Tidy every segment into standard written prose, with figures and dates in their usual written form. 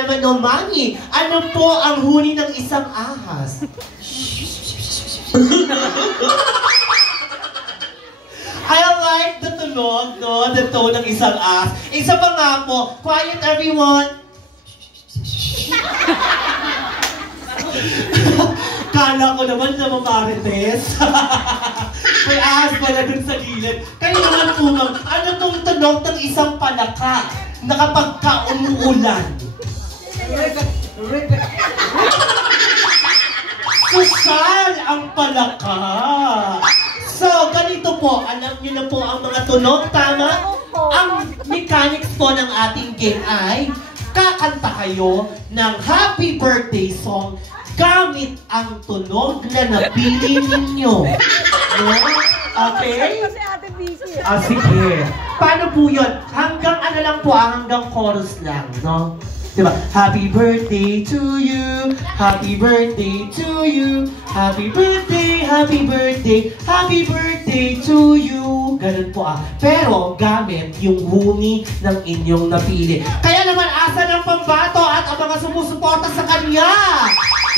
Kaya naman, no, Mami, ano po ang huni ng isang ahas? I like the tunog, no? The tone ng isang ahas. Isa pa nga po, quiet everyone. Kala ko naman na mamarites. May ahas pala dun sa gilid. Kaya naman po, ma'am, ano tong tunog ng isang palaka na kapag ka-umuulan? Susal ang palaka. So, ganito po, alam niyo na po ang mga tunog, tama? Ang mechanics po ng ating game ay kakanta kayo ng happy birthday song gamit ang tunog na napili ninyo. No? Okay? Sige. Paano po yun? Hanggang ano lang po, hanggang chorus lang, no? Diba? Happy birthday to you, happy birthday to you, happy birthday, happy birthday, happy birthday to you. Ganun po Pero gamit yung huni ng inyong napili. Kaya naman asa ng pambato at ang mga sumusuporta sa kanya.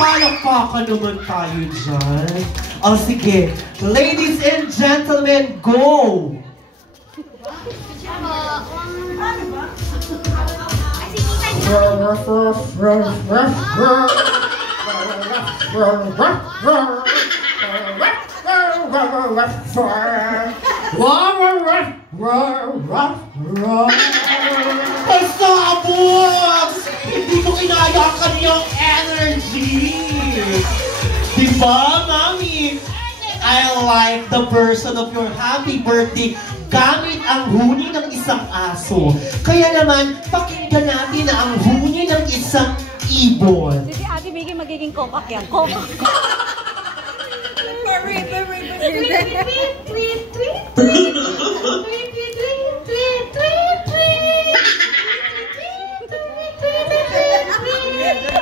Palakpakan naman tayo dyan. O sige, ladies and gentlemen, go! Pasabog! Hindi ko kinaya ang kaniyang energy! Diba, Mami? I like the version of your happy birthday gamit ang huni ng isang aso. Kaya naman, pakinggan natin na ang huni ng isang ibon. Si Ate Vicky magiging kokak yan. Kokak.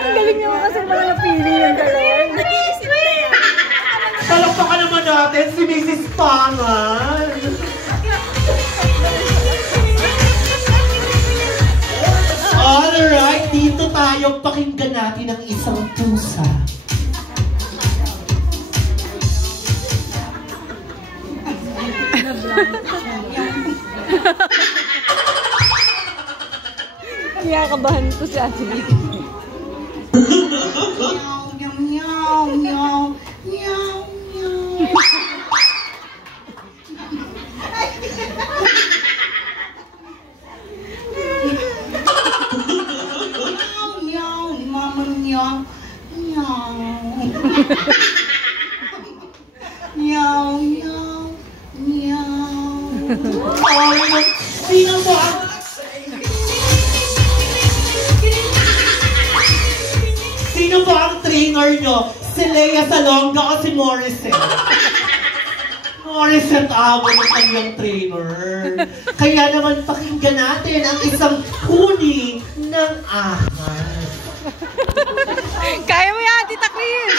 Ang galing naman kasi mga napili yung dalawa. Nag-iisip na yan. Palakpakan naman natin si Mrs. Pangan. Alright, dito tayo pakinggan natin ang isang pusa. Kaya kabahan ko si Ate Vicky. Meow, meow, meow, meow. Meow, mama, meow, meow. Meow, meow, meow. Ay, sino ba? Sino ba ang trainer nyo? Si Lea Salonga o si Morissette? Morissette Abo ng kanyang trainer. Kaya naman pakinggan natin ang isang huni ng ahas. Kaya mo yan, Tita Chris!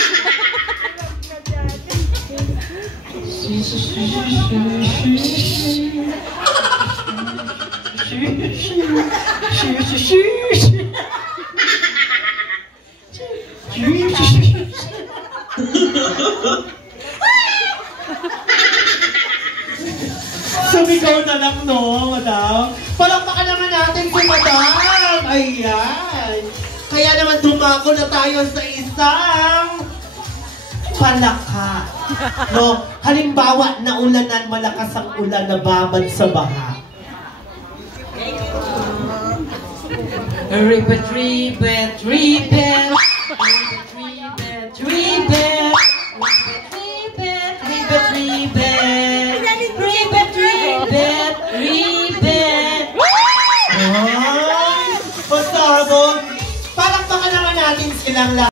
Sumigaw na lang, no, madam? Palakpakan naman natin si madam! Ayan! Kaya naman dumako na tayo sa isang palaka. No? Halimbawa, naulanan, malakas ang ulan na babad sa baha. Ribbit, ribbit, ribbit. Ribbit, ribbit, ribbit. Ribbit, ribbit, ribbit. Ribbit, ribbit, ribbit. Ay! Pasabog! Palakpakan naman natin silang lahat.